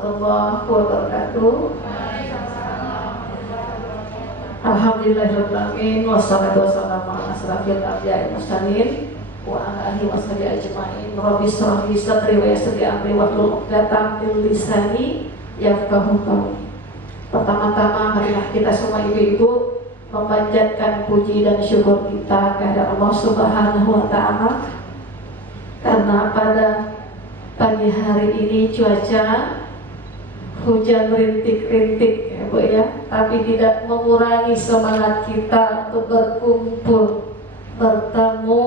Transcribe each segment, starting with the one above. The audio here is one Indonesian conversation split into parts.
warahmatullahi wabarakatuh. Alhamdulillahirabbil alamin wassalatu wassalamu ala asyrafil anbiya'i wal mursalin wa ala alihi washabihi ajmain. Rabbi shrah li sadri wa yassir li amri wahlul 'uqdatam min lisani yafqahu qawli. Pertama-tama marilah kita semua ibu-ibu memanjatkan puji dan syukur kita kepada Allah Subhanahu wa taala karena pada pagi hari ini cuaca hujan rintik-rintik ya Bu ya, tapi tidak mengurangi semangat kita untuk berkumpul, bertemu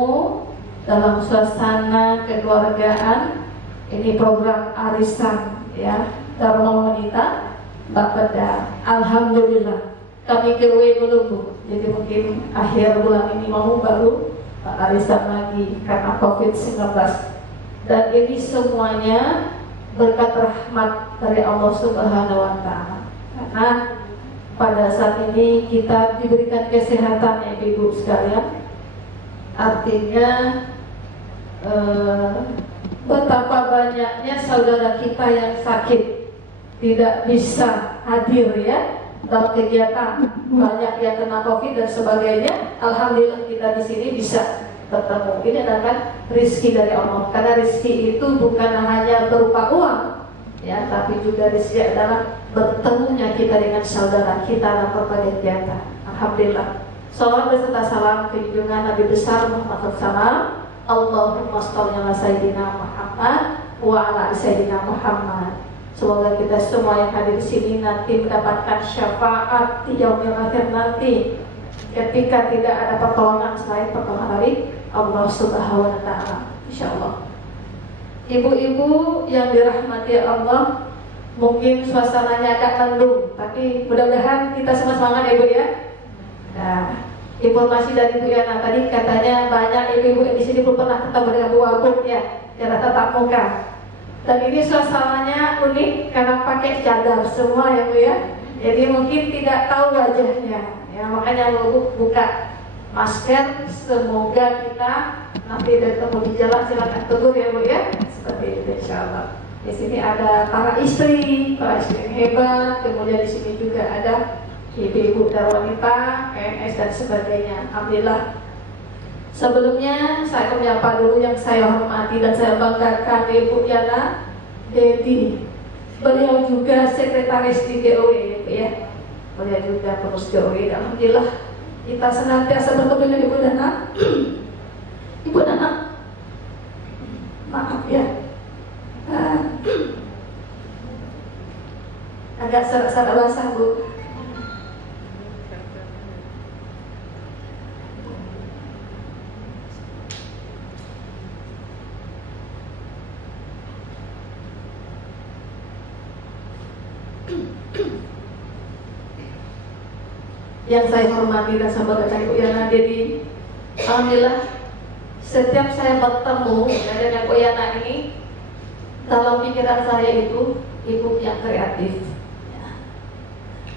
dalam suasana kekeluargaan. Ini program arisan ya, Dharma Wanita Mbak Peda. Alhamdulillah kami kewe belum Bu, jadi mungkin akhir bulan ini mau baru arisan lagi karena COVID-19. Dan ini semuanya berkat rahmat dari Allah Subhanahu wa taala. Karena pada saat ini kita diberikan kesehatan ya Ibu sekalian. Artinya betapa banyaknya saudara kita yang sakit tidak bisa hadir ya dalam kegiatan, banyak yang kena COVID dan sebagainya. Alhamdulillah kita di sini bisa bertemu. Ini adalah rezeki dari Allah. Karena rezeki itu bukan hanya berupa uang, ya, tapi juga rezeki adalah bertemunya kita dengan saudara kita dalam berbagai kegiatan. Alhamdulillah. Salawat beserta salam junjungan Nabi besar Muhammad SAW. Allahumma sholli ala sayyidina Muhammad wa ala sayyidina Muhammad. Semoga kita semua yang hadir di sini nanti mendapatkan syafaat di yaumil akhir nanti, ketika tidak ada pertolongan selain pertolongan dari Allah Subhanahu wa taala. Insyaallah. Ibu-ibu yang dirahmati Allah, mungkin suasananya agak mendung, tapi mudah-mudahan kita semua semangat ya Bu ya. Nah, informasi dari Bu Yana tadi katanya banyak ibu-ibu yang di sini belum pernah ketemu dengan Bu Wabuk ya, yang tatap muka. Dan ini suasananya unik karena pakai cadar semua ya Bu ya. Jadi mungkin tidak tahu wajahnya. Ya, makanya Bu buka masker. Semoga kita nanti bertemu di jalan silakan tegur ya Bu ya. Seperti itu insyaallah. Di sini ada para istri yang hebat. Kemudian di sini juga ada ibu-ibu dan wanita, PNS dan sebagainya. Alhamdulillah. Sebelumnya saya menyapa dulu yang saya hormati dan saya banggakan Ibu Yana Dedi. Beliau juga sekretaris di GOW ya. Beliau juga pengurus GOW. Alhamdulillah kita senantiasa bertemu dengan Ibu Nana. Ibu Nana, maaf ya, agak serak-serak basah Bu. Yang saya hormati dan sahabat Ibu Yana Dedi, alhamdulillah setiap saya bertemu dengan Bu Yana ini, dalam pikiran saya itu ibu yang kreatif ya.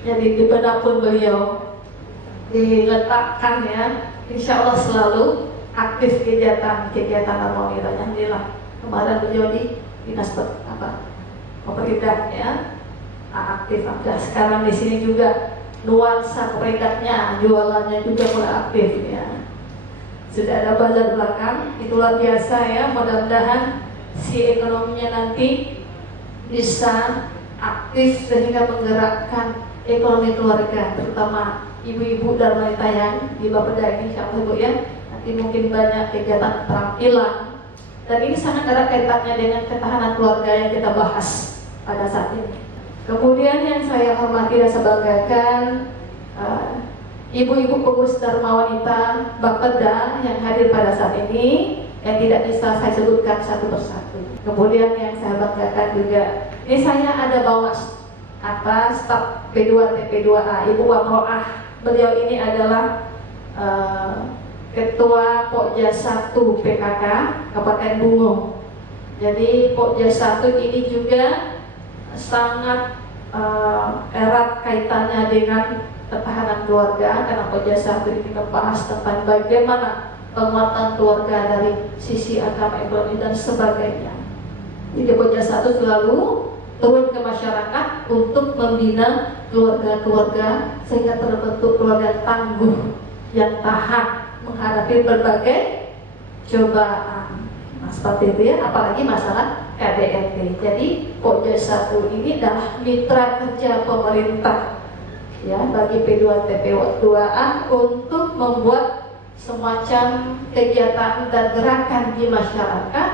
Jadi di benak pun beliau diletakkan ya, insya Allah selalu aktif kegiatan harmonia. Alhamdulillah kemarin beliau di dinas pemerintah ya, aktif. Sekarang di sini juga nuansa peringkatnya, jualannya juga mulai aktif ya. Sudah ada bazar belakang, itu luar biasa ya. Mudah-mudahan si ekonominya nanti bisa aktif sehingga menggerakkan ekonomi keluarga, terutama ibu-ibu dan wanita yang di Bapeda ini insyaallah Bu ya. Nanti mungkin banyak kegiatan keterampilan, dan ini sangat erat kaitannya dengan ketahanan keluarga yang kita bahas pada saat ini. Kemudian yang saya hormati dan saya banggakan ibu-ibu pengurus Dharma Wanita Bapeda yang hadir pada saat ini, yang tidak bisa saya sebutkan satu persatu. Kemudian yang saya banggakan juga, ini saya ada bawa staf P2 TP2A Ibu Wamroah. Beliau ini adalah Ketua Pokja 1 PKK Kabupaten Bungo. Jadi Pokja 1 ini juga sangat erat kaitannya dengan ketahanan keluarga, karena Pokja 1 ini membahas tentang bagaimana penguatan keluarga dari sisi agama, ekonomi dan sebagainya. Jadi Pokja 1 selalu turun ke masyarakat untuk membina keluarga-keluarga sehingga terbentuk keluarga tangguh yang tahan menghadapi berbagai cobaan. Nah, seperti itu ya, apalagi masalah KDRT. Jadi Pokja 1 ini adalah mitra kerja pemerintah ya bagi P2TP2A untuk membuat semacam kegiatan dan gerakan di masyarakat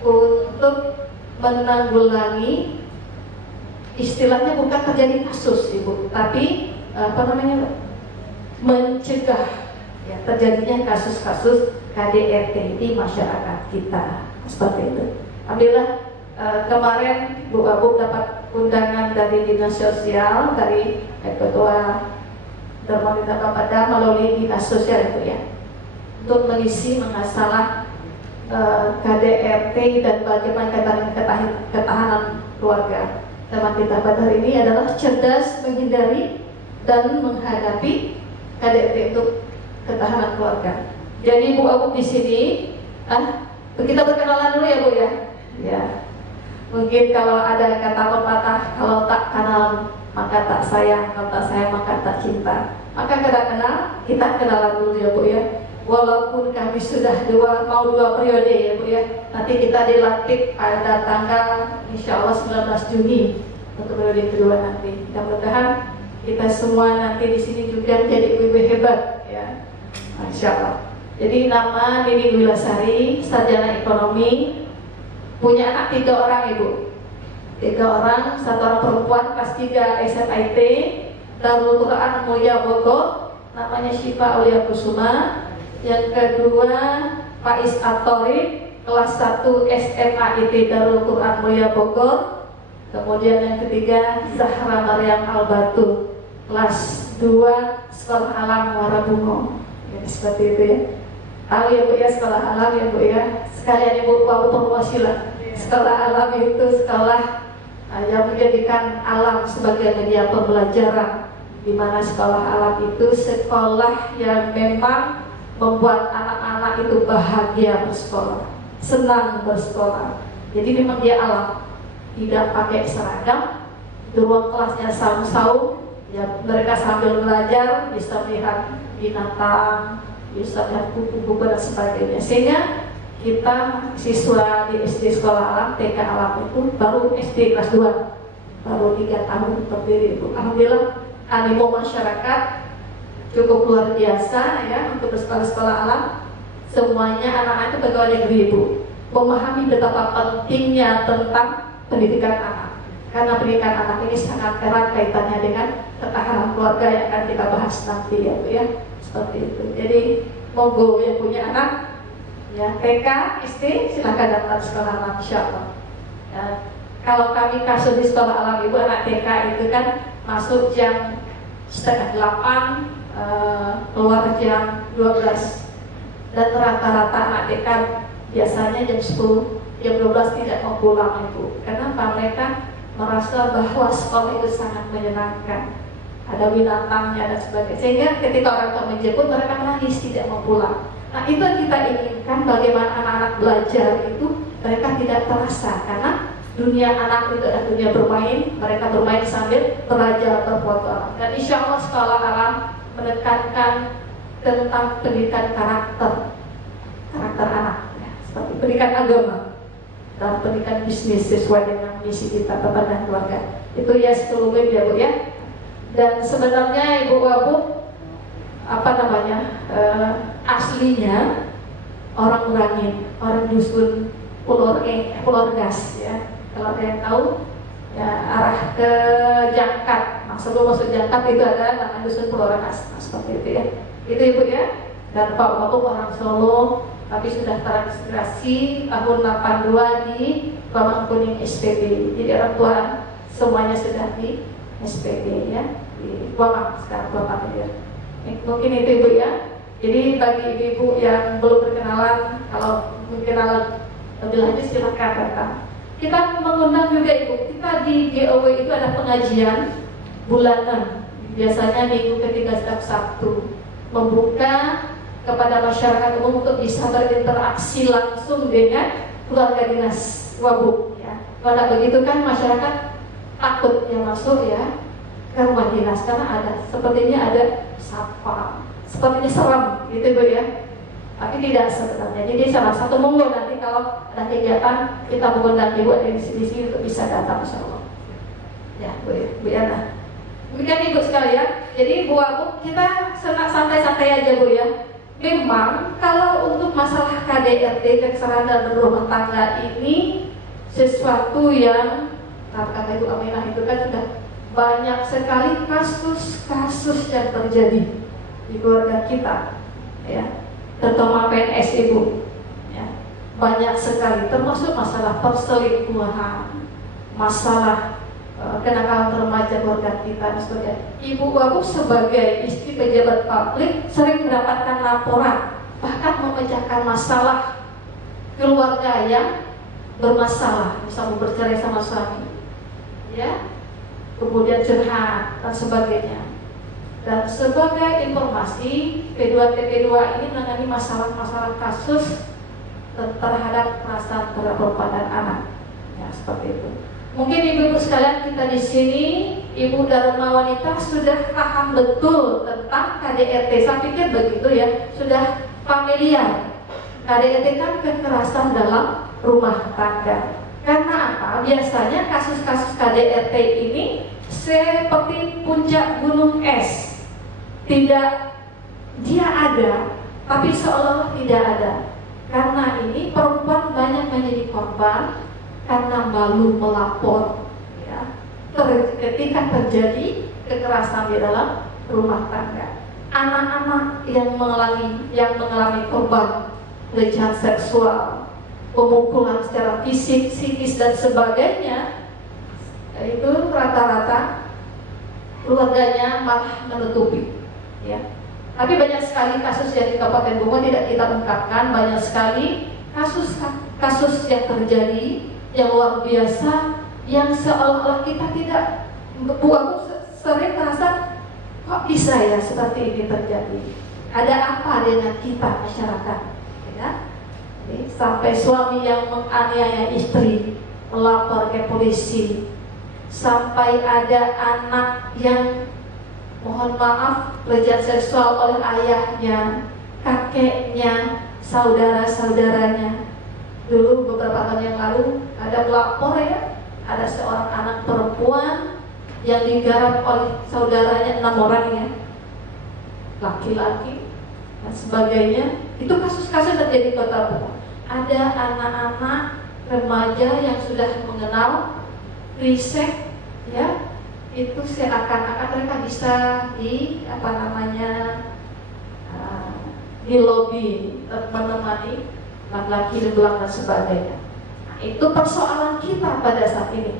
untuk menanggulangi, istilahnya bukan terjadi kasus Ibu, tapi mencegah ya, terjadinya kasus-kasus KDRT di masyarakat kita, seperti itu. Alhamdulillah kemarin Bu Abu dapat undangan dari Dinas Sosial, dari Ketua Darmanita Bapada melalui Dinas Sosial itu ya, untuk mengisi masalah KDRT dan bagaimana ketahanan keluarga. Darmanita Bapada ini adalah cerdas menghindari dan menghadapi KDRT untuk ketahanan keluarga. Jadi Bu Abu di sini, kita berkenalan dulu ya Bu ya. Ya, mungkin kalau ada kata pepatah, kalau tak kenal maka tak sayang, kalau tak sayang maka tak cinta. Maka kita kenalan dulu ya Bu ya. Walaupun kami sudah mau dua periode ya Bu ya. Nanti kita dilantik pada tanggal insya Allah 19 Juni untuk periode kedua nanti. Mudah-mudahan kita semua nanti di sini juga jadi ibu hebat ya, Masya Allah. Jadi nama Nini Wilasari, sarjana ekonomi, punya anak 3 orang Ibu, 3 orang, 1 orang perempuan kelas 3 SMIT Darul Quran Mulia Bogor, namanya Syifa Aulia Kusuma. Yang kedua Faiz Atori, kelas 1 SMAIT Darul Quran Mulia Bogor. Kemudian yang ketiga Zahra Maryam Al-Batu, kelas 2 Sekolah Alam Muara Bungo. Ya, seperti itu ya. Tahu ya Bu ya, sekolah alam ya Bu ya. Sekalian Ibu aku promosi lah. Sekolah alam itu sekolah yang menjadikan alam sebagai media pembelajaran, di mana sekolah alam itu sekolah yang memang membuat anak-anak itu bahagia bersekolah, senang bersekolah. Jadi memang dia alam, tidak pakai seragam, di ruang kelasnya saung-saung, ya mereka sambil belajar bisa melihat binatang, bisa lihat kupu-kupu dan sebagainya. Sehingga kita siswa di SD Sekolah Alam, TK Alam itu baru SD kelas 2, baru 3 tahun berdiri Ibu. Alhamdulillah animo masyarakat cukup luar biasa ya untuk bersekolah-sekolah alam. Semuanya anak-anak itu pegawai negeri Ibu, memahami betapa pentingnya tentang pendidikan anak, karena pendidikan anak ini sangat erat kaitannya dengan ketahanan keluarga yang akan kita bahas nanti ya Bu ya. Seperti itu. Jadi monggo yang punya anak ya TK, SD silahkan daftar sekolah alam insyaallah. Ya, kalau kami kasus di sekolah alam Ibu, anak TK itu kan masuk jam 7:30, keluar jam 12, dan rata-rata anak TK biasanya jam 10, jam 12 tidak mau pulang Ibu. Kenapa? Mereka merasa bahwa sekolah itu sangat menyenangkan, ada binatangnya dan sebagainya, sehingga ketika orang tua menjemput mereka menangis tidak mau pulang. Nah itu yang kita inginkan, bagaimana anak-anak belajar itu mereka tidak terasa, karena dunia anak itu adalah dunia bermain, mereka bermain sambil belajar berfoto. Dan insya Allah sekolah alam menekankan tentang pendidikan karakter anak ya, seperti pendidikan agama dan pendidikan bisnis sesuai dengan misi kita Bapak dan keluarga. Itu ya 10 menit ya Bu ya. Dan sebenarnya Ibu Abu aslinya orang Merangin, orang dusun Pulau Rengas ya. Kalau ada yang tahu ya, arah ke Jangkat. Nah, sebelum masuk Jangkat itu ada nama dusun Pulau Rengas. Nah, seperti itu ya. Itu Ibu ya. Dan Pak Bapak orang Solo, tapi sudah terintegrasi tahun 82 di Pamangkuning SPB. Jadi orang tua semuanya sudah di SPB ya. Di Guamang sekarang Bapak ya. Mungkin itu Ibu ya. Jadi bagi ibu-ibu yang belum berkenalan, kalau berkenalan lebih lanjut silakan datang. Kita mengundang juga Ibu. Kita di GOW itu ada pengajian bulanan, biasanya minggu ketiga setiap Sabtu, membuka kepada masyarakat umum untuk bisa berinteraksi langsung dengan keluarga dinas Wabuk ya. Kalau begitu kan masyarakat takut yang masuk ya ke rumah dinas karena sepertinya ada satpam, sepertinya serem gitu Bu ya. Tapi tidak sebenarnya. Jadi salah satu monggo nanti kalau ada kegiatan kita mengundang Ibu di sini untuk bisa datang insya Allah. Ya Bu Yana. Demikian Ibu sekalian. Jadi Bu Abu kita santai-santai aja Bu ya. Memang kalau untuk masalah KDRT kekerasan dalam rumah tangga ini sesuatu yang kata Ibu Aminah itu kan sudah banyak sekali kasus-kasus yang terjadi di keluarga kita ya. Terutama PNS Ibu ya, banyak sekali termasuk masalah perselingkuhan, masalah kenakalan remaja keluarga kita dan sebagainya. Ibu Abu sebagai istri pejabat publik sering mendapatkan laporan bahkan memecahkan masalah keluarga yang bermasalah, misalnya bercerai sama suami ya, kemudian curhat dan sebagainya. Dan sebagai informasi, P2TP2 ini menangani masalah-masalah kasus terhadap perasaan terhadap perempuan dan anak. Ya, seperti itu. Mungkin ibu-ibu sekalian kita di sini, Ibu Dharma Wanita sudah paham betul tentang KDRT. Saya pikir begitu ya, sudah familiar. KDRT kan kekerasan dalam rumah tangga. Karena apa? Biasanya kasus-kasus KDRT ini seperti puncak gunung es. Tidak, dia ada, tapi seolah-olah tidak ada. Karena ini perempuan banyak menjadi korban karena malu melapor. Ya. Ketika terjadi kekerasan di dalam rumah tangga, anak-anak yang mengalami korban pelecehan seksual, pemukulan secara fisik, psikis dan sebagainya, itu rata-rata keluarganya malah menutupi. Ya. Tapi banyak sekali kasus yang di Kabupaten Bogor tidak kita ungkapkan, banyak sekali kasus yang terjadi yang luar biasa, yang seolah-olah kita tidak sering merasa kok bisa ya seperti ini terjadi. Ada apa dengan kita masyarakat? Ya. Jadi, sampai suami yang menganiaya istri melapor ke polisi, sampai ada anak yang mohon maaf pelecehan seksual oleh ayahnya, kakeknya, saudara-saudaranya. Dulu beberapa tahun yang lalu ada pelapor ya, ada seorang anak perempuan yang digarap oleh saudaranya 6 orang ya, laki-laki dan sebagainya. Itu kasus-kasus terjadi di Kota Bogor. Ada anak-anak remaja yang sudah mengenal riset ya, itu seakan-akan mereka bisa di di lobby menemani laki-laki di belakang dan sebagainya. Nah, itu persoalan kita pada saat ini.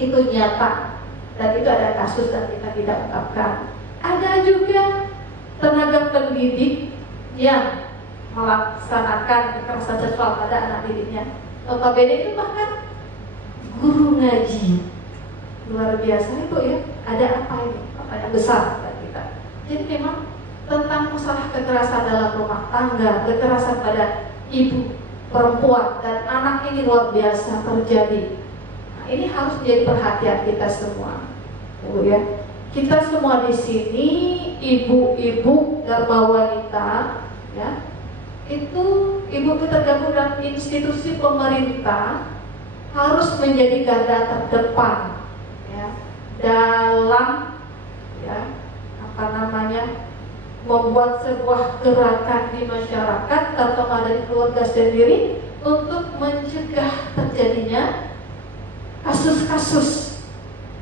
Itu nyata dan itu ada kasus dan kita tidak ungkapkan. Ada juga tenaga pendidik yang melaksanakan kekerasan seksual pada anak didiknya. Notabene itu bahkan guru ngaji. Luar biasa itu ya. Ada apa ini? Apa yang besar bagi kita. Jadi memang tentang masalah kekerasan dalam rumah tangga, kekerasan pada ibu, perempuan dan anak ini luar biasa terjadi. Nah, ini harus menjadi perhatian kita semua, Bu ya. Kita semua di sini ibu-ibu Dharma Wanita, ya. Itu ibu tergabung dalam institusi pemerintah harus menjadi garda terdepan, ya, dalam membuat sebuah gerakan di masyarakat terutama dari keluarga sendiri untuk mencegah terjadinya kasus-kasus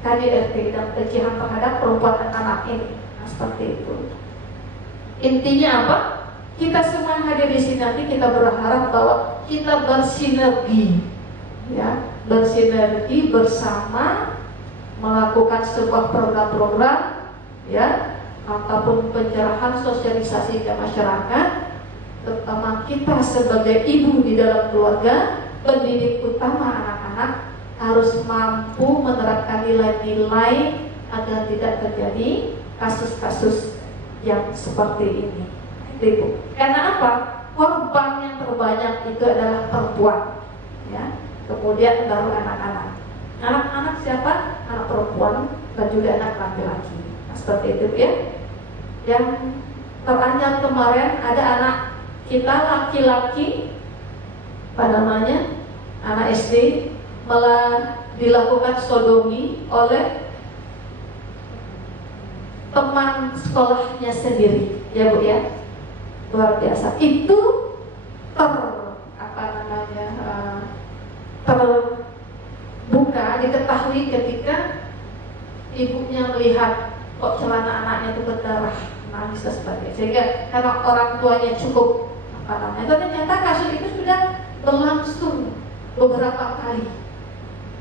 KDRT dan pelecehan terhadap perempuan dan anak ini. Nah, seperti itu. Intinya apa? Kita semua yang hadir di sini nanti kita berharap bahwa kita bersinergi, ya, bersinergi bersama melakukan sebuah program-program, ya, ataupun pencerahan sosialisasi ke masyarakat, terutama kita sebagai ibu di dalam keluarga, pendidik utama anak-anak harus mampu menerapkan nilai-nilai agar tidak terjadi kasus-kasus yang seperti ini. Ibu. Karena apa? Korban yang terbanyak itu adalah perempuan, ya. Kemudian baru anak-anak. Anak-anak siapa? Anak perempuan dan juga anak laki-laki. Nah, seperti itu ya. Yang terancam kemarin ada anak kita laki-laki, apa namanya, anak SD, malah dilakukan sodomi oleh teman sekolahnya sendiri, ya Bu ya. Luar biasa. Itu terbuka, diketahui ketika ibunya melihat kok celana anaknya itu berdarah, nangis dan sebagainya. Sehingga karena orang tuanya cukup ternyata kasus itu sudah berlangsung beberapa kali.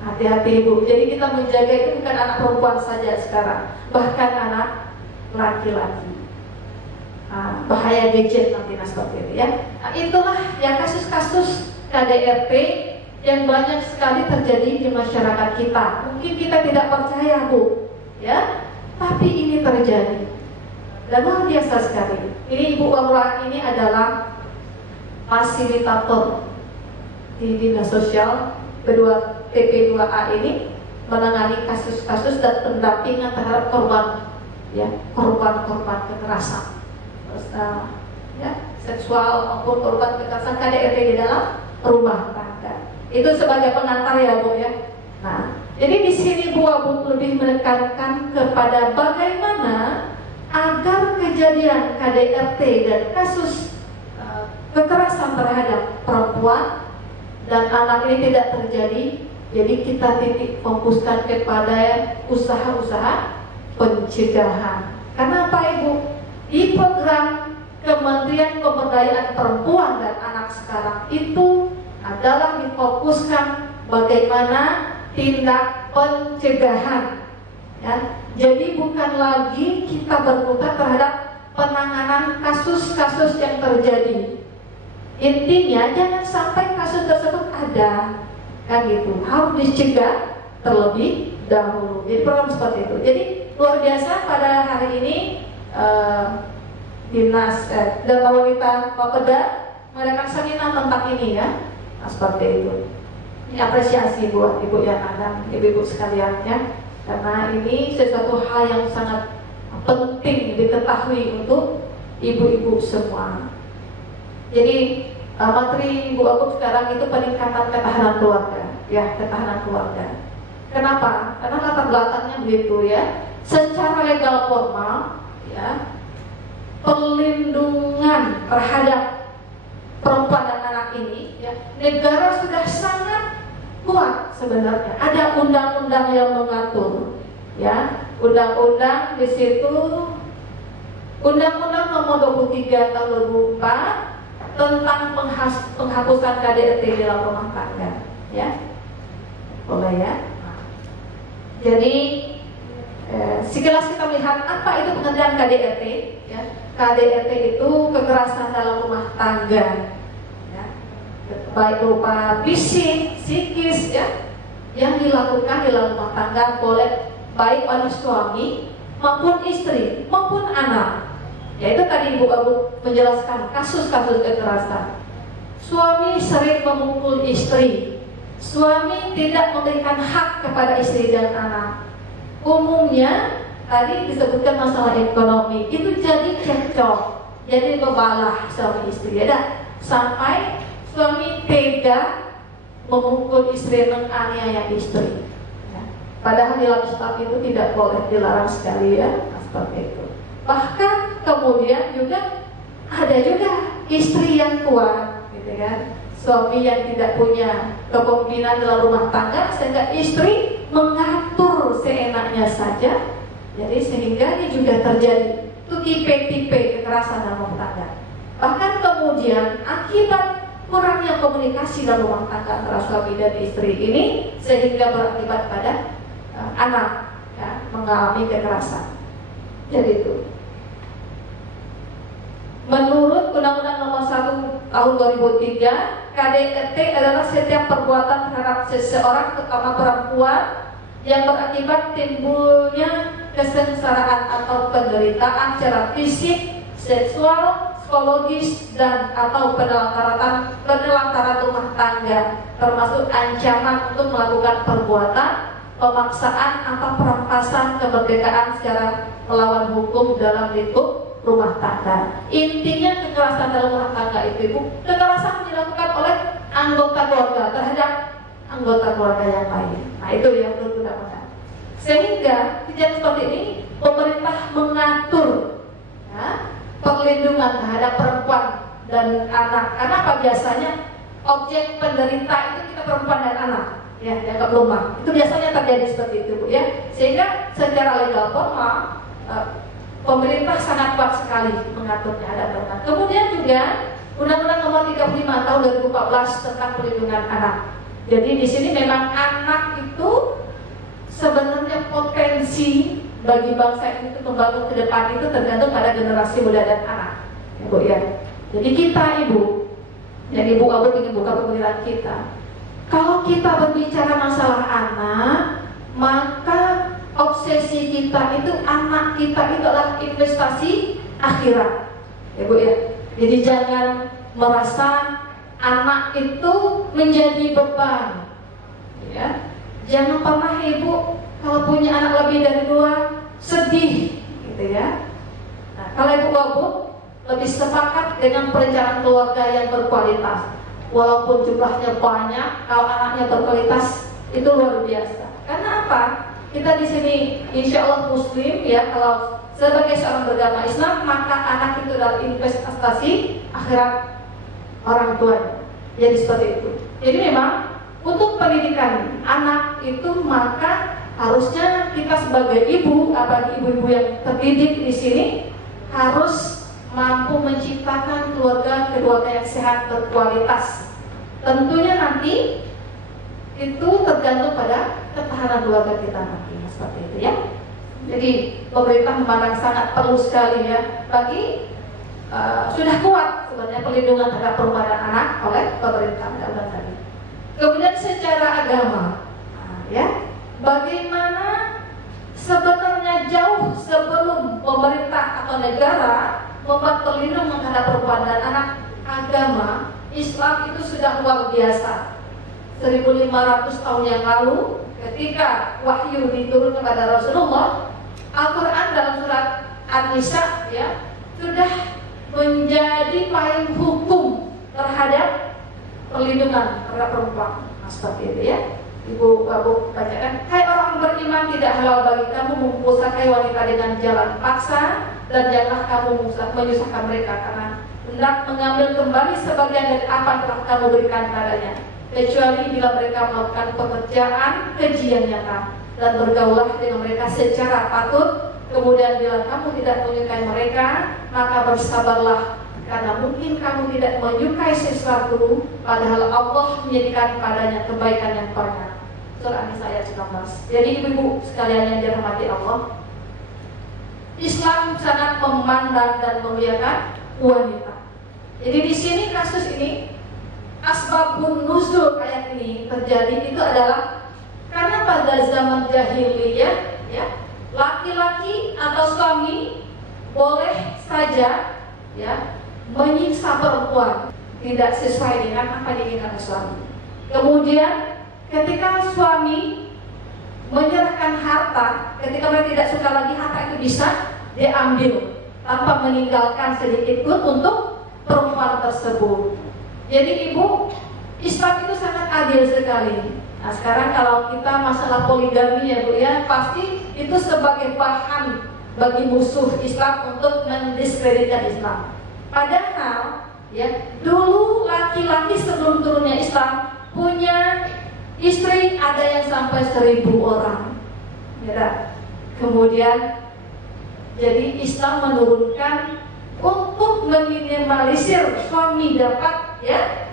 Hati-hati Ibu. Jadi kita menjaga itu bukan anak perempuan saja sekarang, bahkan anak laki-laki. Bahaya gadget nanti seperti itu ya. Nah, itulah ya kasus-kasus KDRT yang banyak sekali terjadi di masyarakat kita. Mungkin kita tidak percaya Bu, ya, tapi ini terjadi dan luar biasa sekali. Ini Ibu Lurah ini adalah fasilitator di Dinas Sosial kedua TP2A ini, menangani kasus-kasus dan pendampingan terhadap korban, ya, korban kekerasan, ya, seksual maupun korban kekerasan KDRT di dalam rumah tangga. Itu sebagai pengantar ya Bu ya. Nah, jadi di sini Bu Abu lebih menekankan kepada bagaimana agar kejadian KDRT dan kasus kekerasan terhadap perempuan dan anak ini tidak terjadi. Jadi kita titik fokuskan kepada usaha-usaha pencegahan. Karena apa Ibu? Di program Kementerian Pemberdayaan Perempuan dan Anak sekarang itu adalah difokuskan bagaimana tindak pencegahan, ya. Jadi bukan lagi kita berkutat terhadap penanganan kasus-kasus yang terjadi. Intinya jangan sampai kasus tersebut ada, kan gitu. Harus dicegah terlebih dahulu. Jadi program seperti itu. Jadi luar biasa pada hari ini Dinas dan Wanita Bapeda mengadakan seminar tentang ini ya. Nah, seperti itu. Ini apresiasi buat ibu yang ada, ibu-ibu sekalian ya. Karena ini sesuatu hal yang sangat penting diketahui untuk ibu-ibu semua. Jadi materi Ibu Abu sekarang itu peningkatan ketahanan keluarga, ya, ketahanan keluarga. Kenapa? Karena latar belakangnya begitu ya. Secara legal formal, ya, perlindungan terhadap perempuan dan anak ini, ya, negara sudah sangat kuat sebenarnya. Ada undang-undang yang mengatur, ya, undang-undang di situ, Undang-Undang Nomor 23 Tahun 2004 tentang penghapusan KDRT di dalam rumah tangga, ya, boleh ya. Jadi sekilas kita lihat apa itu pengertian KDRT, ya. KDRT itu kekerasan dalam rumah tangga, ya, baik berupa fisik, psikis, ya, yang dilakukan di dalam rumah tangga, boleh baik oleh suami maupun istri maupun anak. Ya, itu tadi Ibu Abu menjelaskan kasus-kasus kekerasan. Suami sering memukul istri, suami tidak memberikan hak kepada istri dan anak. Umumnya tadi disebutkan masalah ekonomi, itu jadi cekcok, jadi bebalah suami istri, ya, sampai suami tega memukul istri, menganiaya istri, ya. Padahal di dalam Islam itu tidak boleh, dilarang sekali ya, seperti itu. Bahkan kemudian juga ada juga istri yang kuat, gitu kan, suami yang tidak punya kepemimpinan dalam rumah tangga sehingga istri mengatur seenaknya saja. Jadi sehingga ini juga terjadi itu tipe-tipe kekerasan dalam rumah tangga. Bahkan kemudian akibat kurangnya komunikasi dalam rumah tangga antara suami dan istri ini sehingga berakibat pada anak, ya, mengalami kekerasan. Jadi itu. Menurut Undang-Undang Nomor 1 Tahun 2003, KDRT adalah setiap perbuatan terhadap seseorang, terutama perempuan, yang berakibat timbulnya kesengsaraan atau penderitaan secara fisik, seksual, psikologis, dan atau penelantaran rumah tangga, termasuk ancaman untuk melakukan perbuatan pemaksaan atau perampasan kemerdekaan secara melawan hukum dalam lingkup rumah tangga. Intinya kekerasan dalam rumah tangga itu, Ibu, kekerasan dilakukan oleh anggota keluarga terhadap anggota keluarga yang lain. Nah, itu yang perlu kita. Sehingga kejadian seperti ini pemerintah mengatur ya, perlindungan terhadap perempuan dan anak. Karena apa, biasanya objek penderita itu kita perempuan dan anak, ya, dianggap lemah. Itu biasanya terjadi seperti itu, Bu, ya. Sehingga secara legal formal pemerintah sangat kuat sekali mengaturnya ada tentang. Kemudian juga Undang-Undang Nomor 35 Tahun 2014 tentang Perlindungan Anak. Jadi di sini memang anak itu sebenarnya potensi bagi bangsa ini membangun ke depan itu tergantung pada generasi muda dan anak, Ibu, ya. Jadi kita, Ibu, yang Ibu Abu ingin buka pemikiran kita. Kalau kita berbicara masalah anak, maka obsesi kita itu anak kita itu adalah investasi akhirat, ya, Bu, ya. Jadi jangan merasa anak itu menjadi beban, ya. Jangan pernah Ibu kalau punya anak lebih dari 2 sedih, gitu ya. Nah, kalau Ibu Abu lebih sepakat dengan perencanaan keluarga yang berkualitas. Walaupun jumlahnya banyak, kalau anaknya berkualitas itu luar biasa. Karena apa? Kita di sini insya Allah Muslim, ya. Kalau sebagai seorang beragama Islam, maka anak itu adalah investasi akhirat orang tuanya. Jadi seperti itu. Jadi memang untuk pendidikan anak itu maka harusnya kita sebagai ibu, apalagi ibu-ibu yang terdidik di sini, harus mampu menciptakan keluarga yang sehat berkualitas. Tentunya nanti itu tergantung pada ketahanan keluarga kita nanti, seperti itu, ya. Jadi pemerintah memandang sangat perlu sekali, ya, bagi sudah kuat sebenarnya perlindungan terhadap perempuan dan anak oleh pemerintah tadi. Kemudian secara agama, ya, bagaimana sebenarnya jauh sebelum pemerintah atau negara membuat perlindungan terhadap perempuan dan anak, agama Islam itu sudah luar biasa. 1500 tahun yang lalu ketika wahyu diturun kepada Rasulullah, Al-Quran dalam surat An-Nisa, ya, sudah menjadi payung hukum terhadap perlindungan terhadap perempuan. Nah, seperti itu, ya. Ibu Abu bacakan, hai orang beriman, tidak halal bagi kamu mempusakai wanita dengan jalan paksa, dan janganlah kamu menyusahkan mereka karena hendak mengambil kembali sebagian dari apa yang telah kamu berikan padanya, kecuali bila mereka melakukan pekerjaan keji yang nyata, dan bergaulah dengan mereka secara patut. Kemudian bila kamu tidak menyukai mereka, maka bersabarlah, karena mungkin kamu tidak menyukai sesuatu padahal Allah menjadikan padanya kebaikan yang banyak. Surah An-Nisa ayat 19. Jadi ibu-ibu sekalian yang dirahmati Allah, Islam sangat memandang dan memuliakan wanita. Jadi di sini kasus ini, asbabun nuzul ayat ini terjadi itu adalah karena pada zaman jahiliyah, ya, laki-laki atau suami boleh saja, ya, menyiksa perempuan tidak sesuai dengan apa yang diinginkan suami. Kemudian ketika suami menyerahkan harta, ketika mereka tidak suka lagi, harta itu bisa diambil tanpa meninggalkan sedikit pun untuk perempuan tersebut. Jadi ibu, Islam itu sangat adil sekali. Nah sekarang kalau kita masalah poligami, ya Bu, ya, pasti itu sebagai bahan bagi musuh Islam untuk mendiskreditkan Islam. Padahal, ya, dulu laki-laki sebelum turunnya Islam punya istri ada yang sampai 1000 orang, ya. Kemudian jadi Islam menurunkan untuk meminimalisir suami dapat, ya,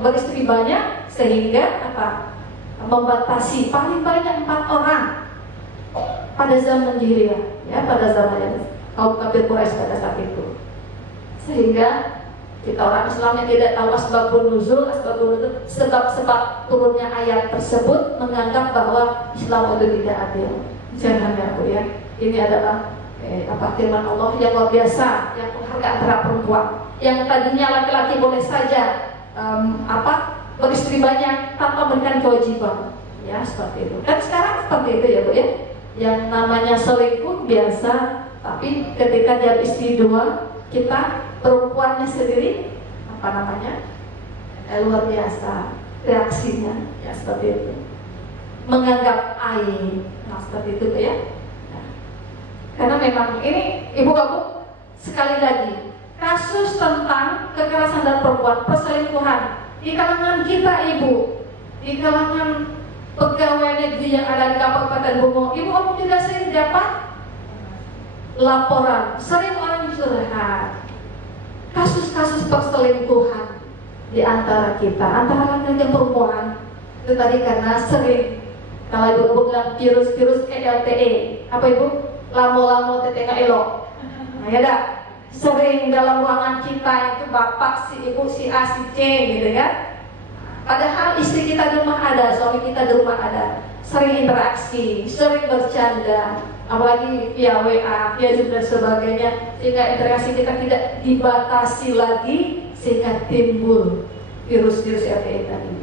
beristri banyak, sehingga apa? Membatasi paling banyak 4 orang pada zaman jahiliyah, ya, pada zaman kaum kafir Quraisy pada saat itu. Sehingga kita orang Islam yang tidak tahu asbabun nuzul, sebab-sebab turunnya ayat tersebut, menganggap bahwa Islam itu tidak adil. Jangan, ya Bu, ya. Ini adalah firman Allah yang luar biasa, yang penghargaan terhadap perempuan. Yang tadinya laki-laki boleh saja beristri banyak tanpa memberikan kewajiban. ya seperti itu. Dan sekarang seperti itu ya Bu ya, yang namanya selingkuh biasa, tapi ketika dia istri dua, kita perempuannya sendiri apa namanya luar biasa reaksinya, ya seperti itu, menganggap aib, nah seperti itu ya. Nah, karena memang ini ibu bapak sekali lagi kasus tentang kekerasan dan perempuan, perselingkuhan di kalangan kita ibu, di kalangan pegawai negeri yang ada di Kabupaten Bungo, ibu kamu juga sering dapat laporan, sering orang curhat kasus-kasus perselingkuhan di antara kita, antara laki dan perempuan. Itu tadi karena sering, kalau ibu bilang virus-virus LTE, apa ibu? Lamo-lamo tetengah elok. Nah ya dah, sering dalam ruangan kita itu bapak, si ibu, si A, si C gitu kan. Padahal istri kita di rumah ada, suami kita di rumah ada, sering interaksi, sering bercanda, apalagi via WA, via Zoom dan sebagainya, sehingga interaksi kita tidak dibatasi lagi, sehingga timbul virus-virus RTE tadi,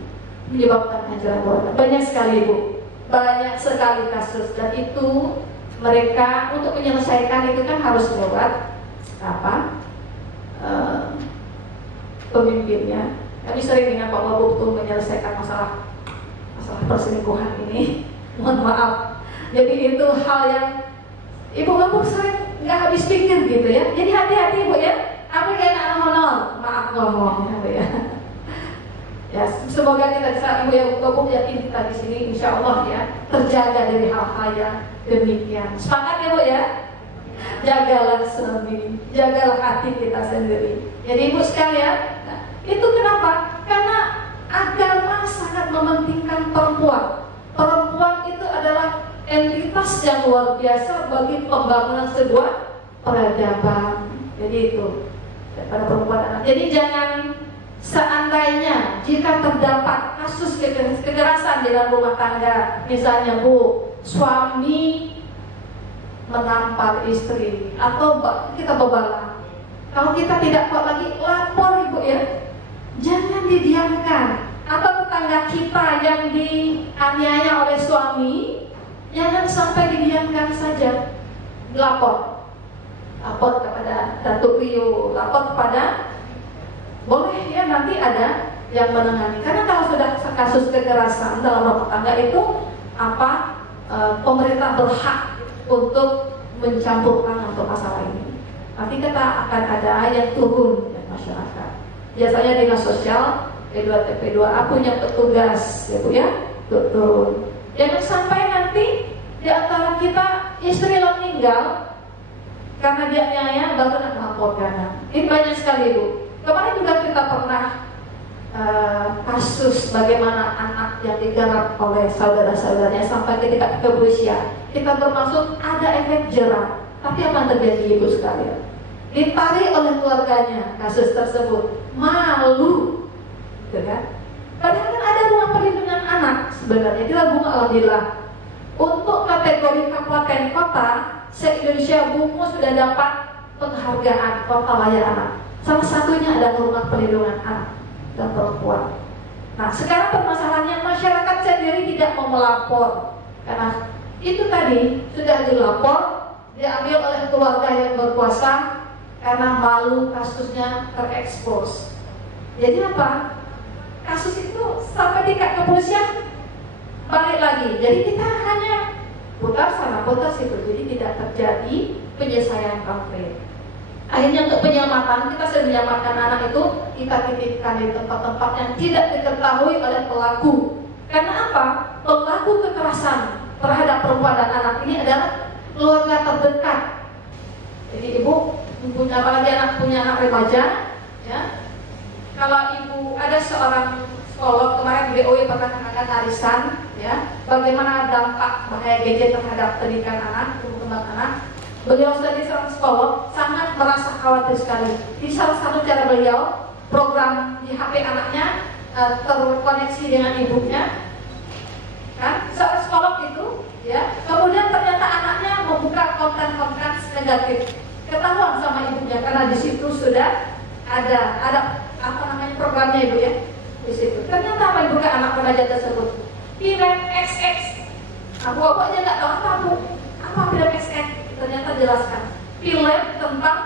menyebabkan hancuran keluarga. Banyak sekali Bu, banyak sekali kasus, dan itu mereka untuk menyelesaikan itu kan harus lewat apa? Pemimpinnya. Kami sering dengan Pak Wabub untuk menyelesaikan masalah perselingkuhan ini. Mohon maaf. Jadi itu hal yang Ibu Wabub sering nggak habis pikir gitu ya. Jadi hati-hati Bu ya. Apa kayak anak honor? Maaf ngomong ya. Ya semoga kita bisa Ibu Wabub yakin kita di sini insya Allah ya terjaga dari hal-hal yang demikian. Semangat ya Bu ya. Jagalah suami, jagalah hati kita sendiri. Jadi Ibu sekalian. Itu kenapa? Karena agama sangat mementingkan perempuan. Perempuan itu adalah entitas yang luar biasa bagi pembangunan sebuah peradaban. Jadi itu pada perempuan anak. Jadi jangan seandainya jika terdapat kasus kekerasan di dalam rumah tangga, misalnya Bu, suami menampar istri atau kita bebalah. Kalau kita tidak kuat lagi, lapor Ibu ya. Jangan didiamkan. Atau tetangga kita yang dianiaya oleh suami, jangan sampai didiamkan saja. Lapor kepada Datuk Rio, lapor kepada, boleh ya nanti ada yang menangani. Karena kalau sudah kasus kekerasan dalam rumah tangga itu pemerintah berhak untuk mencampur tangan untuk masalah ini. Nanti kita akan ada yang turun dari masyarakat. Biasanya dinas sosial P2 TP2A punya petugas ya Bu ya, turun. Jangan sampai nanti di antara kita istri lo meninggal karena dia nyaya baru nak melaporkan. Ini banyak sekali Bu. Kemarin juga kita pernah kasus bagaimana anak yang digarap oleh saudara-saudaranya sampai ketika kepolisian. Kita bermaksud ada efek jerah. Tapi apa yang terjadi Ibu sekalian? Ditarik oleh keluarganya kasus tersebut, malu, gitu kan? Padahal kan ada ruang perlindungan anak sebenarnya. Kita Bungo alhamdulillah untuk kategori kabupaten kota se-Indonesia Bungo sudah dapat penghargaan kota layak anak. Salah satunya adalah rumah perlindungan anak dan perempuan. Nah sekarang permasalahannya masyarakat sendiri tidak mau melapor karena itu tadi sudah dilapor, diambil oleh keluarga yang berkuasa. Karena malu kasusnya terekspos. Jadi apa? Kasus itu sampai tingkat kepolisian balik lagi. Jadi kita hanya putar sana putar situ. Jadi tidak terjadi penyelesaian konflik. Akhirnya untuk penyelamatan kita sudah menyelamatkan anak itu, kita titipkan di tempat-tempat yang tidak diketahui oleh pelaku. Karena apa? Pelaku kekerasan terhadap perempuan dan anak ini adalah keluarga terdekat. Jadi Ibu apalagi punya anak remaja, ya. Kalau Ibu ada seorang psikolog kemarin BOE pernah mengadakan arisan, ya, bagaimana dampak bahaya gadget terhadap pendidikan anak, perkembangan anak. Beliau sebagai seorang psikolog sangat merasa khawatir sekali. Di salah satu cara beliau program di HP anaknya terkoneksi dengan ibunya, kan? Seorang psikolog itu, ya, kemudian ternyata anaknya membuka konten-konten negatif. Ketahuan sama ibunya karena di situ sudah ada apa namanya programnya Ibu ya di situ. Ternyata apa ibu ke anak remaja tersebut film XX. Aku aja nggak tahu apa film XX. Ternyata jelaskan film tentang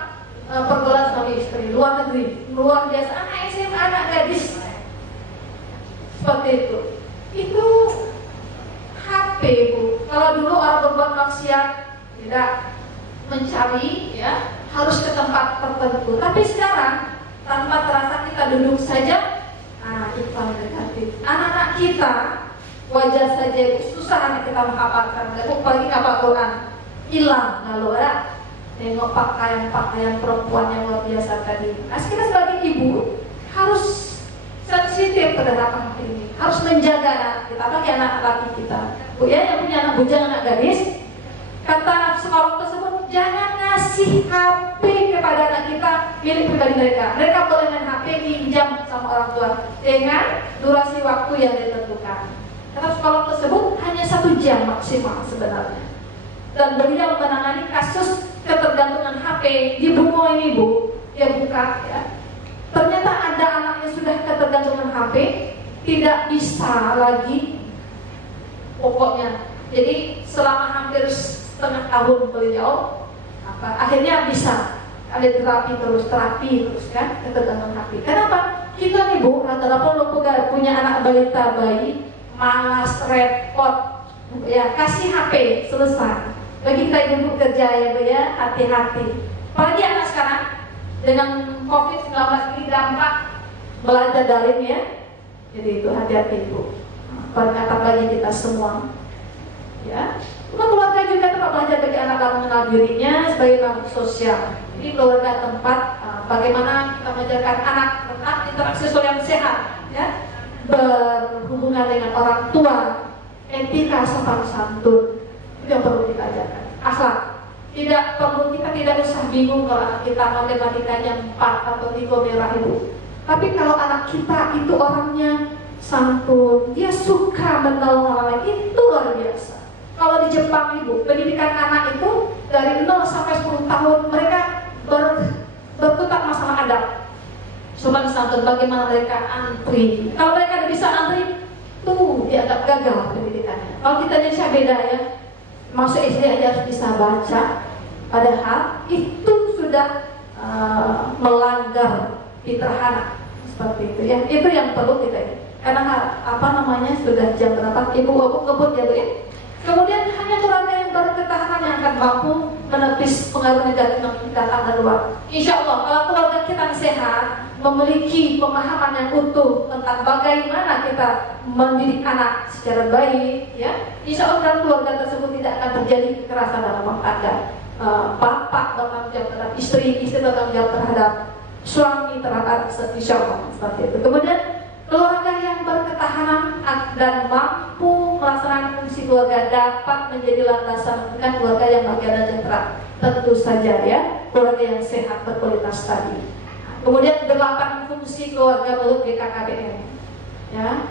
pergaulan suami istri luar negeri, luar biasa, anak SMA, anak gadis seperti itu. Itu HP, Bu. Kalau dulu orang berbuat maksiat tidak mencari, ya, harus ke tempat tertentu. Tapi sekarang tanpa terasa kita duduk saja, iklan negatif. Anak-anak kita wajar saja, susah anak kita menghafalkan. Apalagi hafal Quran, hilang lalu ya. Tengok pakaian perempuan yang luar biasa tadi. Nah, kita sebagai ibu harus sensitif terhadap hal ini, harus menjaga anak kita, apalagi anak laki kita. Bu ya, yang punya anak bujang, anak gadis, kata psikolog tersebut, jangan ngasih HP kepada anak kita milik pribadi mereka. Mereka boleh main HP, pinjam sama orang tua dengan durasi waktu yang ditentukan. Kata psikolog tersebut hanya 1 jam maksimal sebenarnya. Dan beliau menangani kasus ketergantungan HP di Bungo ini, Bu. Dia buka, ya. Ternyata ada anak yang sudah ketergantungan HP, tidak bisa lagi pokoknya. Jadi selama hampir setengah tahun beliau akhirnya bisa ada terapi terus kan, ketergantungan HP. Kenapa? Kita nih, Bu, rata-rata punya anak balita bayi, malas, repot, ya, kasih HP, selesai. Bagi kita ibu kerja, ya, Bu, ya, hati-hati. Apalagi anak sekarang dengan COVID-19 ini dampak belajar daring, ya. Jadi itu hati-hati, Bu. Peringatan bagi kita semua, ya. Rumah keluarga juga tempat belajar bagi anak dalam mengenal dirinya sebagai makhluk sosial. Ini keluarga tempat bagaimana kita mengajarkan anak tentang interaksi sosial yang sehat, ya, berhubungan dengan orang tua, etika, sopan santun. Itu yang perlu kita ajarkan. Akhlak. Kita tidak usah bingung kalau anak kita matematikanya 4 atau 3 merah, Ibu. Tapi kalau anak kita itu orangnya santun, dia suka menolong orang lain, itu luar biasa. Kalau di Jepang, Ibu, pendidikan anak itu dari 0 sampai 10 tahun mereka berkutat masalah adab. Sopan santun, bagaimana mereka antri. Kalau mereka tidak bisa antri, tuh dianggap gagal pendidikannya. Kalau kita Indonesia beda, ya. Masuk SD aja harus bisa baca, padahal itu sudah melanggar fitrah anak seperti itu, ya. Itu yang perlu kita ini. Karena sudah jam berapa? Ibu ngebut, ya, Bu, ya. Kemudian hanya keluarga yang berketahanan yang akan mampu menepis pengaruh negatif yang datang dari luar. Insya Allah kalau keluarga kita sehat, memiliki pemahaman yang utuh tentang bagaimana kita mendidik anak secara baik, ya, insya Allah dalam keluarga tersebut tidak akan terjadi kekerasan dalam rumah tangga. Bapak bertanggung jawab terhadap istri bertanggung jawab terhadap suami, terhadap insya Allah seperti itu. Kemudian keluarga yang berketahanan dan mampu melaksanakan fungsi keluarga dapat menjadi landasan bukan keluarga yang bagian sejahtera. Tentu saja, ya, keluarga yang sehat berkualitas tadi. Kemudian 8 fungsi keluarga menurut BKKBN, ya.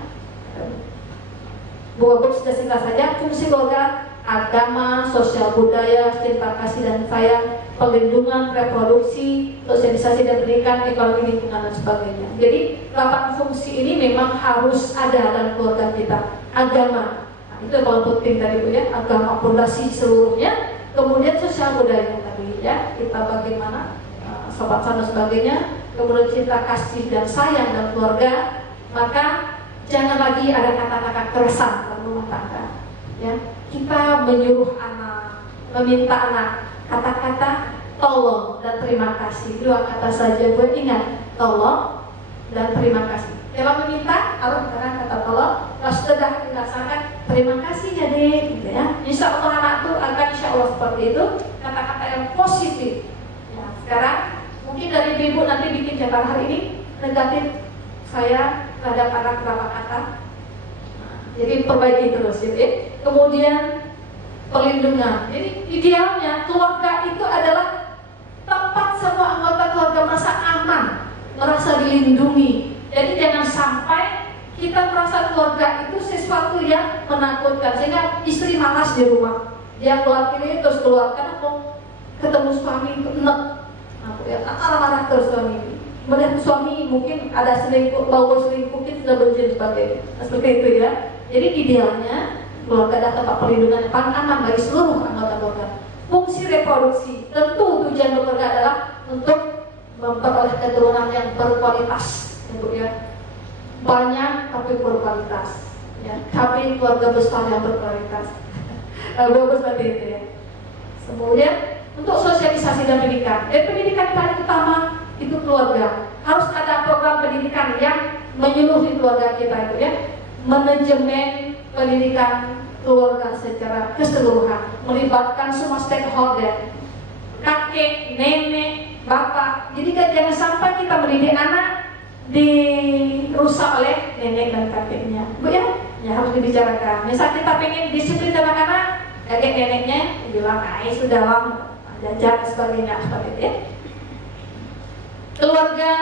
Bu sudah singkat saja. Fungsi keluarga: agama, sosial budaya, cinta kasih dan sayang, perlindungan, reproduksi, sosialisasi dan pendidikan, ekonomi, lingkungan dan sebagainya. Jadi 8 fungsi ini memang harus ada dalam keluarga kita. Agama, itu yang paling penting tadi, Bu, ya. Agama pondasi seluruhnya. Kemudian sosial budaya tadi, ya, kita bagaimana sopan santun dan sebagainya. Kemudian cinta kasih dan sayang dalam keluarga. Maka jangan lagi ada kata-kata kekerasan dalam rumah tangga, ya. Kita menyuruh anak, meminta anak, kata-kata tolong dan terima kasih, 2 kata saja, buat ingat, tolong dan terima kasih. Kalau meminta, kalau mengatakan kata tolong, kalau sudah dilaksanakan, terima kasih ya, Dek, gitu, ya. Insya Allah anak itu akan insya Allah seperti itu, kata-kata yang positif. Ya, sekarang mungkin dari ibu nanti bikin catatan hari ini negatif saya terhadap anak berapa kata. Jadi perbaiki terus, gitu, ya. Kemudian perlindungan. Jadi idealnya keluarga itu adalah tempat semua anggota keluarga merasa aman, merasa dilindungi. Jadi jangan sampai kita merasa keluarga itu sesuatu yang menakutkan sehingga istri malas di rumah. Dia keluar ini terus keluar karena mau ketemu suami itu enek. Marah-marah terus suami. Melihat suami mungkin ada selingkuh, bau selingkuh, kita sudah benci sebagainya. Seperti itu, ya. Jadi idealnya keluarga adalah tempat perlindungan yang paling aman bagi seluruh anggota keluarga. Fungsi reproduksi, tentu tujuan keluarga adalah untuk memperoleh keturunan yang berkualitas, ya. Banyak tapi berkualitas, ya. Tapi keluarga besar yang berkualitas, bagus seperti itu ya. Kemudian untuk sosialisasi dan pendidikan, pendidikan paling utama itu keluarga. Harus ada program pendidikan yang menyeluruhi keluarga kita itu ya. Manajemen pendidikan keluarga secara keseluruhan, melibatkan semua stakeholder, kakek, nenek, bapak. Jadi jangan sampai kita mendidik anak dirusak oleh nenek dan kakeknya, Bu ya. Ya harus dibicarakan. Misal kita pengen disiplin dengan anak, kakek neneknya bilang, sudah lama jajan dan sebagainya, seperti itu ya. Keluarga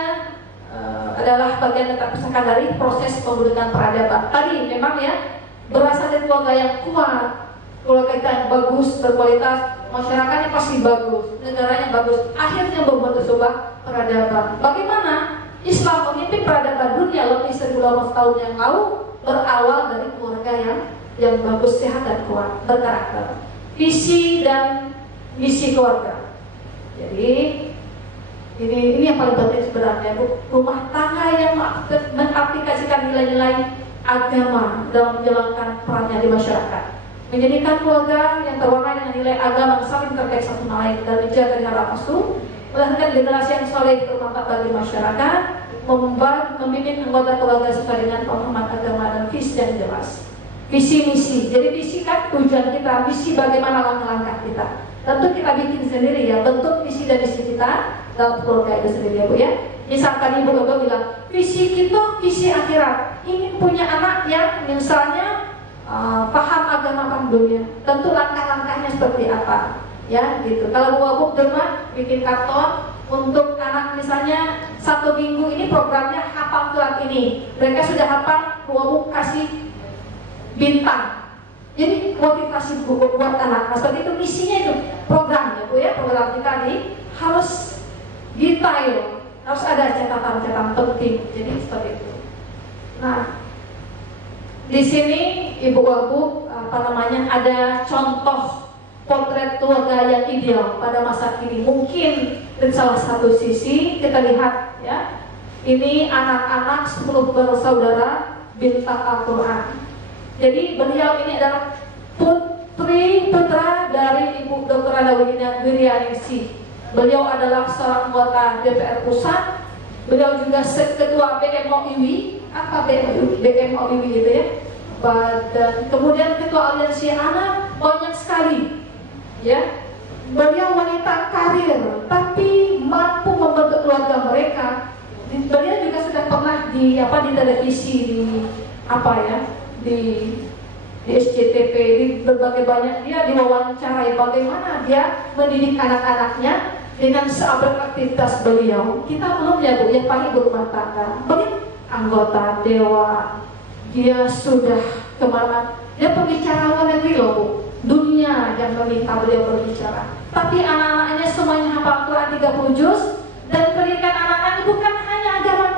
adalah bagian tak terpisahkan dari proses pembentukan peradaban. Tadi memang ya, berasal dari keluarga yang kuat, keluarga kita yang bagus, berkualitas, masyarakatnya pasti bagus, negaranya bagus, akhirnya membentuk sebuah peradaban. Bagaimana Islam memimpin peradaban dunia lebih 1.200 tahun yang lalu, berawal dari keluarga yang bagus, sehat dan kuat, berkarakter. Visi dan misi keluarga. Jadi ini yang paling penting sebenarnya, Bu. Rumah tangga yang mengaplikasikan nilai-nilai agama dalam menjalankan perannya di masyarakat, menjadikan keluarga yang terwarnai dengan nilai agama yang saling terkait satu sama lain dan menjaga nilai nafsu, melahirkan generasi yang soleh bermanfaat bagi masyarakat, memimpin anggota keluarga sesuai dengan pemahaman agama dan visi yang jelas. Visi misi, jadi visi kan tujuan kita, misi bagaimana langkah-langkah kita. Tentu kita bikin sendiri ya, bentuk visi dan misi kita dalam keluarga itu sendiri ya Bu ya. Misal tadi Ibu Gogo bilang, visi kita visi akhirat, ingin punya anak yang misalnya paham agama, paham dunia. Tentu langkah-langkahnya seperti apa ya gitu. Kalau Bu Gogo cuma bikin karton untuk anak misalnya 1 minggu ini programnya hafal surat ini, mereka sudah hafal, Bu Gogo kasih bintang. Jadi motivasi buat anak, seperti itu misinya itu programnya Bu ya, program kita ini harus detail, harus ada catatan-catatan penting. Jadi seperti itu. Nah, di sini Ibu ada contoh potret keluarga yang ideal pada masa kini. Mungkin dari salah satu sisi kita lihat ya, ini anak-anak 10 bersaudara bintang Al-Quran. Jadi beliau ini adalah putra dari Ibu Dr. Ana Wiryaningsih. Beliau adalah seorang anggota DPR Pusat. Beliau juga ketua BMOIWI. Apa BMOIWI itu ya? Dan kemudian ketua aliansi anak, banyak sekali. Ya, beliau wanita karir, tapi mampu membentuk keluarga mereka. Beliau juga sudah pernah di televisi, di SCTV, di berbagai banyak dia diwawancarai bagaimana dia mendidik anak-anaknya dengan seabad aktivitas beliau. Kita belum ya Bu, yang paling berumah tangga, beliau anggota dewa, dia sudah kemana, dia pembicara luar negeri loh Bu, dunia yang meminta beliau berbicara. Tapi anak-anaknya semuanya hafal Quran 30 juz, dan pendidikan anak-anak bukan hanya agama.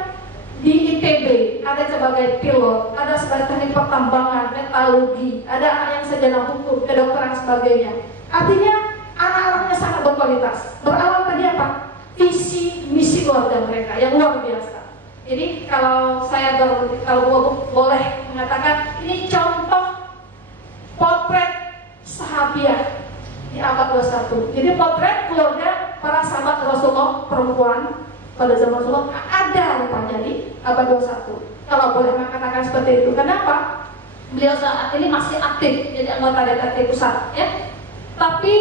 Di ITB ada sebagai pilot, ada sebagai teknik pertambangan, metalurgi, ada anak yang sarjana hukum, kedokteran sebagainya. Artinya anak-anaknya sangat berkualitas. Berawal tadi apa? Visi misi keluarga mereka yang luar biasa. Jadi kalau boleh mengatakan ini contoh potret sahabiah di abad 21. Jadi potret keluarga para sahabat Rasulullah perempuan pada zaman Rasulullah ada rupanya di abad 21. Kalau boleh mengatakan seperti itu. Kenapa? Beliau saat ini masih aktif jadi anggota DPR Pusat ya. Tapi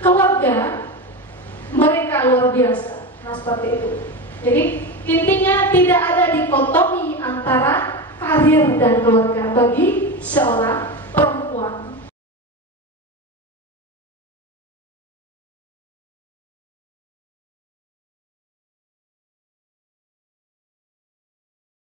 keluarga mereka luar biasa. Nah seperti itu. Jadi intinya tidak ada dikotomi antara karir dan keluarga bagi seorang perempuan